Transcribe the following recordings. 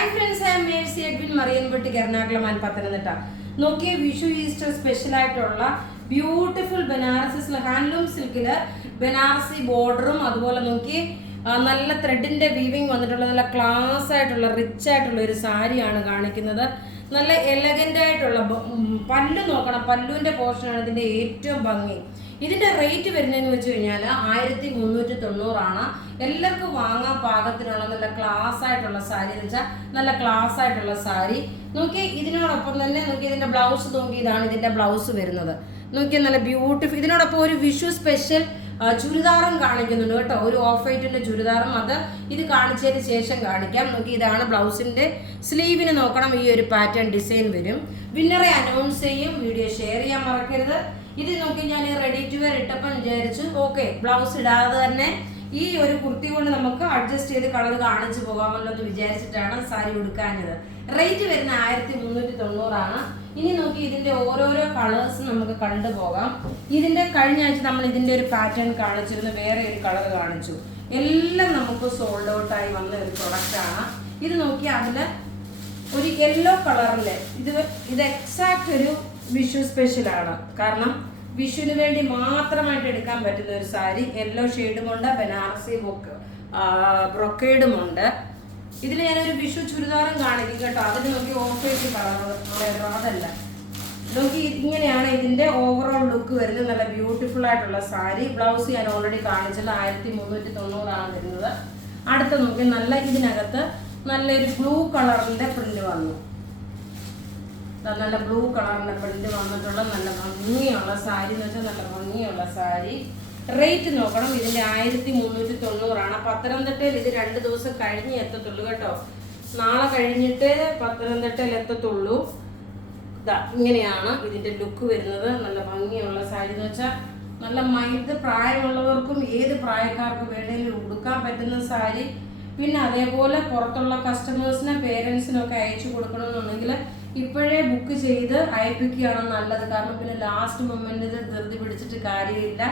Hi friends, I am Mercy Edwin Marianpatti Ernakulam and Pathanamthitta. Nokia Vishu Easter special ആയിട്ടുള്ള beautiful Banarasi handloom സിൽക്കില് Banarasi ബോർഡറും അതുപോലെ നോക്കി നല്ല ത്രെഡിന്റെ വീവിങ് വന്നിട്ടുള്ള നല്ല ക്ലാസ് ആയിട്ടുള്ള റിച്ച് ആയിട്ടുള്ള ഒരു സാരിയാണ് കാണിക്കുന്നത്. നല്ല എലഗന്റ് ആയിട്ടുള്ള പല്ലു നോക്കണം, പല്ലുവിന്റെ പോർഷനാണ് ഇതിന്റെ ഏറ്റവും ഭംഗി. ഇതിന്റെ റേറ്റ് വരുന്നതെന്ന് വെച്ച് കഴിഞ്ഞാൽ 1390 എല്ലാവർക്കും വാങ്ങാൻ പാകത്തിനുള്ള നല്ല ക്ലാസ് ആയിട്ടുള്ള സാരി എന്ന് വെച്ചാൽ നല്ല ക്ലാസ് ആയിട്ടുള്ള സാരി. നോക്കി ഇതിനോടൊപ്പം തന്നെ നോക്കി ഇതിന്റെ ബ്ലൗസ് നോക്കി, ഇതാണ് ഇതിന്റെ ബ്ലൗസ് വരുന്നത്. നോക്കി നല്ല ബ്യൂട്ടിഫുൾ. ഇതിനോടൊപ്പം ഒരു വിഷു സ്പെഷ്യൽ ചുരിദാറും കാണിക്കുന്നുണ്ട് കേട്ടോ, ഒരു ഓഫ് വൈറ്റിന്റെ ചുരിദാറും. അത് ഇത് കാണിച്ചതിന് ശേഷം കാണിക്കാം. നോക്കി ഇതാണ് ബ്ലൗസിന്റെ സ്ലീവിന് നോക്കണം, ഈ ഒരു പാറ്റേൺ ഡിസൈൻ വരും. വിന്നറെ അനൗൺസ് ചെയ്യും, വീഡിയോ ഷെയർ ചെയ്യാൻ മറക്കരുത്. ഇത് നോക്കി ഞാൻ റെഡി ടു വെയർ ഇട്ടപ്പം വിചാരിച്ചു ഓക്കെ ബ്ലൗസ് ഇടാതെ തന്നെ ഈ ഒരു കുർത്തി കൊണ്ട് നമുക്ക് അഡ്ജസ്റ്റ് ചെയ്ത് കളർ കാണിച്ചു പോകാമല്ലോ എന്ന് വിചാരിച്ചിട്ടാണ് സാരി ഉടുക്കാഞ്ഞത്. റേറ്റ് വരുന്ന 1390. ഇനി നോക്കി ഇതിന്റെ ഓരോരോ കളേഴ്സ് നമുക്ക് കണ്ടുപോകാം. ഇതിന്റെ കഴിഞ്ഞ ആഴ്ച നമ്മൾ ഇതിന്റെ ഒരു പാറ്റേൺ കാണിച്ചിരുന്നു, വേറെ ഒരു കളർ കാണിച്ചു. എല്ലാം നമുക്ക് സോൾഡ് ഔട്ട് ആയി വന്ന ഒരു പ്രൊഡക്റ്റ് ആണ്. ഇത് നോക്കി അതില് ഒരു യെല്ലോ കളറില് ഇത് എക്സാക്ട് ഒരു വിഷു സ്പെഷ്യലാണ്. കാരണം വിഷുവിന് വേണ്ടി മാത്രമായിട്ട് എടുക്കാൻ പറ്റുന്ന ഒരു സാരി. യെല്ലോ ഷെയ്ഡുമുണ്ട്, ബനാറസി ബ്രൊക്കേഡുമുണ്ട്. ഇതിൽ ഞാനൊരു വിഷു ചുരിദാറും കാണിക്കും കേട്ടോ. അതിന് നോക്കി ഓഫ് വൈറ്റ് കളർ അതല്ല. നോക്കി ഇങ്ങനെയാണ് ഇതിന്റെ ഓവറോൾ ലുക്ക് വരുന്നത്. നല്ല ബ്യൂട്ടിഫുൾ ആയിട്ടുള്ള സാരി. ബ്ലൗസ് ഞാൻ ഓൾറെഡി കാണിച്ചത് 1390 വരുന്നത്. അടുത്ത നോക്കി നല്ല ഇതിനകത്ത് നല്ലൊരു ബ്ലൂ കളറിന്റെ പ്രിന്റ് വന്നു. നല്ല ബ്ലൂ കളറിന്റെ പ്രിന്റ് വന്നിട്ടുള്ള നല്ല ഭംഗിയുള്ള സാരി എന്ന് വെച്ചാൽ നല്ല ഭംഗിയുള്ള സാരി. റേറ്റ് നോക്കണം, ഇതിന്റെ 1390. പത്തനംതിട്ടയിൽ ഇത് 2 ദിവസം കഴിഞ്ഞ് എത്തത്തുള്ളൂ കേട്ടോ. നാളെ കഴിഞ്ഞിട്ട് പത്തനംതിട്ടയിൽ എത്തത്തുള്ളൂ. ഇങ്ങനെയാണ് ഇതിന്റെ ലുക്ക് വരുന്നത്. നല്ല ഭംഗിയുള്ള സാരി എന്ന് വെച്ചാൽ നല്ല മൈൽഡ് പ്രായമുള്ളവർക്കും ഏത് പ്രായക്കാർക്കും വേണമെങ്കിലും ഉടുക്കാൻ പറ്റുന്ന സാരി. പിന്നെ അതേപോലെ പുറത്തുള്ള കസ്റ്റമേഴ്സിനെ പേരൻസിനൊക്കെ അയച്ചു കൊടുക്കണമെന്നുണ്ടെങ്കിൽ ഇപ്പോഴേ ബുക്ക് ചെയ്ത് അയപ്പിക്കുകയാണ് നല്ലത്. കാരണം പിന്നെ ലാസ്റ്റ് മൊമെന്റിൽ ധൃതി പിടിച്ചിട്ട് കാര്യമില്ല.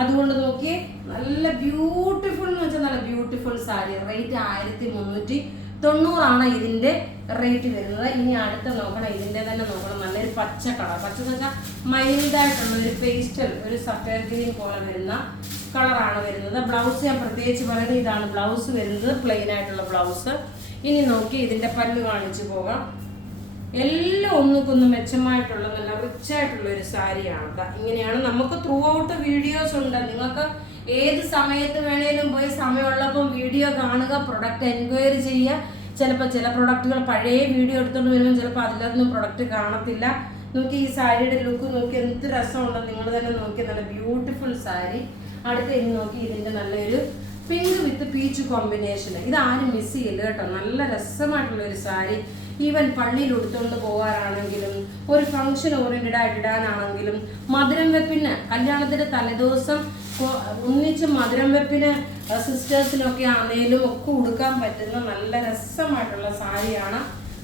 അതുകൊണ്ട് നോക്കി നല്ല ബ്യൂട്ടിഫുൾ എന്ന് വെച്ചാൽ നല്ല ബ്യൂട്ടിഫുൾ സാരി. റേറ്റ് 1390 ഇതിന്റെ റേറ്റ് വരുന്നത്. ഇനി അടുത്ത നോക്കണം, ഇതിന്റെ തന്നെ നോക്കണം. നല്ലൊരു പച്ച കളർ. പച്ച എന്ന് വെച്ചാൽ മൈൽഡായിട്ടുള്ള ഒരു പേസ്റ്റൽ, ഒരു സഫേർ ഗ്രീൻ പോലെ വരുന്ന കളറാണ് വരുന്നത്. ബ്ലൗസ് ഞാൻ പ്രത്യേകിച്ച് പറയുന്നത് ഇതാണ് ബ്ലൗസ് വരുന്നത്, പ്ലെയിൻ ആയിട്ടുള്ള ബ്ലൗസ്. ഇനി നോക്കി ഇതിന്റെ പല്ല് കാണിച്ചു പോകാം. എല്ലാം ഒന്നുകൊന്ന് മെച്ചമായിട്ടുള്ള നല്ല റിച്ച് ആയിട്ടുള്ള ഒരു സാരിയാണ്. ഇങ്ങനെയാണ്. നമുക്ക് ത്രൂ ഔട്ട് വീഡിയോസ് ഉണ്ട്. നിങ്ങൾക്ക് ഏത് സമയത്ത് വേണേലും പോയി സമയമുള്ളപ്പം വീഡിയോ കാണുക, പ്രൊഡക്റ്റ് എൻക്വയറി ചെയ്യുക. ചിലപ്പോൾ ചില പ്രൊഡക്റ്റുകൾ പഴയ വീഡിയോ എടുത്തുകൊണ്ട് വരുമ്പോൾ ചിലപ്പോൾ അതിലൊന്നും പ്രൊഡക്റ്റ് കാണത്തില്ല. നോക്കി ഈ സാരിയുടെ ലുക്ക് നോക്കി എന്ത് രസമുണ്ടെന്ന് നിങ്ങൾ തന്നെ നോക്കി. നല്ല ബ്യൂട്ടിഫുൾ സാരി. അടുത്ത് ഇനി നോക്കി ഇതിന്റെ നല്ലൊരു പിങ്ക് വിത്ത് പീച്ച് കോമ്പിനേഷൻ. ഇതാരും മിസ് ചെയ്യില്ല കേട്ടോ. നല്ല രസമായിട്ടുള്ള ഒരു സാരി. ഈവൻ പള്ളിയിൽ ഉടുത്തുകൊണ്ട് പോകാനാണെങ്കിലും ഒരു ഫംഗ്ഷൻ ഓറിയന്റഡ് ആയിട്ട് ഇടാനാണെങ്കിലും മധുരം വെപ്പിന് കല്യാണത്തിന്റെ തലേദിവസം ഒന്നിച്ച് മധുരം വെപ്പിന് സിസ്റ്റേഴ്സിനൊക്കെ ആണെങ്കിലും ഒക്കെ ഉടുക്കാൻ പറ്റുന്ന നല്ല രസമായിട്ടുള്ള സാരിയാണ്.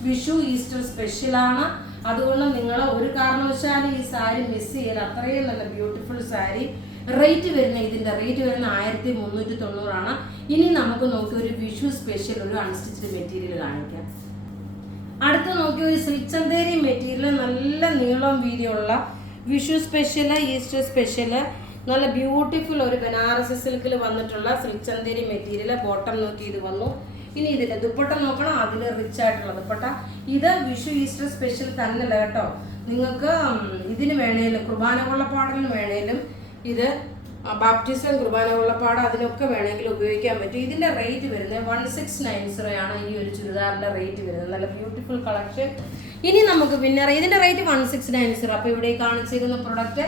വിഷു ഈസ്റ്റർ സ്പെഷ്യലാണ്. അതുകൊണ്ട് നിങ്ങൾ ഒരു കാരണവശാലും ഈ സാരി മിസ് ചെയ്യൽ. അത്രയും നല്ല ബ്യൂട്ടിഫുൾ സാരി. റേറ്റ് വരുന്ന ഇതിന്റെ റേറ്റ് വരുന്ന 1390. ഇനി നമുക്ക് നോക്കി ഒരു വിഷു സ്പെഷ്യൽ ഒരു അൺസ്റ്റിച്ച്ഡ് മെറ്റീരിയൽ കാണിക്കാം. അടുത്ത് നോക്കി ഒരു സിൽക്ക് ചന്തേരി മെറ്റീരിയൽ, നല്ല നീളം വീതിയുള്ള വിഷു സ്പെഷ്യല് ഈസ്റ്റർ സ്പെഷ്യല് നല്ല ബ്യൂട്ടിഫുൾ ഒരു ബനാറസി സിൽക്കിൽ വന്നിട്ടുള്ള സിൽക്ക് ചന്തേരി മെറ്റീരിയൽ. ബോട്ടം നോക്കി ഇത് വന്നു. ഇനി ഇതിന്റെ ദുപ്പട്ട നോക്കണം, അതിൽ റിച്ച് ആയിട്ടുള്ള ദുപ്പട്ട. ഇത് വിഷു ഈസ്റ്റർ സ്പെഷ്യൽ തന്നെയല്ല കേട്ടോ. നിങ്ങൾക്ക് ഇതിന് വേണേലും കുർബാന കൊള്ളപ്പാടിന് വേണേലും ഇത് ബാപ്റ്റിസം കുർബാന കൊള്ളപ്പാട് അതിനൊക്കെ വേണമെങ്കിൽ ഉപയോഗിക്കാൻ പറ്റും. ഇതിന്റെ റേറ്റ് വരുന്നത് 1690 ഈ ഒരു ചുരിദാറിന്റെ റേറ്റ് വരുന്നത്. നല്ല ബ്യൂട്ടിഫുൾ കളക്ഷൻ. ഇനി നമുക്ക് പിന്നെ ഇതിന്റെ റേറ്റ് 1690. അപ്പോൾ ഇവിടെ കാണിച്ചിരുന്ന പ്രൊഡക്റ്റ്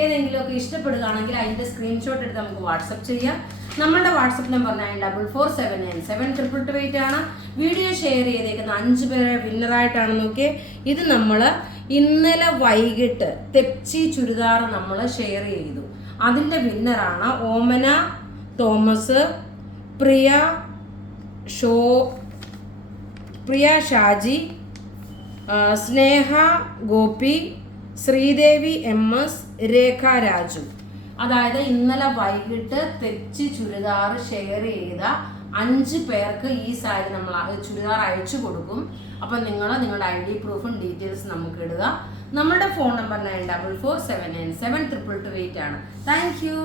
ഏതെങ്കിലുമൊക്കെ ഇഷ്ടപ്പെടുകയാണെങ്കിൽ അതിന്റെ സ്ക്രീൻഷോട്ട് എടുത്ത് നമുക്ക് വാട്സപ്പ് ചെയ്യാം. നമ്മളുടെ വാട്സപ്പ് നമ്പർ 9447972288 ആണ്. വീഡിയോ ഷെയർ ചെയ്തേക്കുന്ന 5 പേരെ വിന്നറായിട്ടാണ്. നോക്കിയേ, ഇത് നമ്മൾ ഇന്നലെ വൈകിട്ട് തെച്ചി ചുരിദാർ നമ്മൾ ഷെയർ ചെയ്തു. അതിൻ്റെ വിന്നറാണ് ഓമന തോമസ്, പ്രിയ ഷാജി, സ്നേഹ ഗോപി, ശ്രീദേവി MS, രേഖ രാജു. അതായത് ഇന്നലെ വൈകിട്ട് തെച്ചി ചുരിദാർ ഷെയർ ചെയ്ത 5 പേർക്ക് ഈ സാരി നമ്മൾ ചുരിദാർ അയച്ചു കൊടുക്കും. അപ്പം നിങ്ങൾ നിങ്ങളുടെ ID പ്രൂഫും ഡീറ്റെയിൽസ് നമുക്ക് ഇടുക. നമ്മുടെ ഫോൺ നമ്പർ 9447972228 ആണ്. Thank you.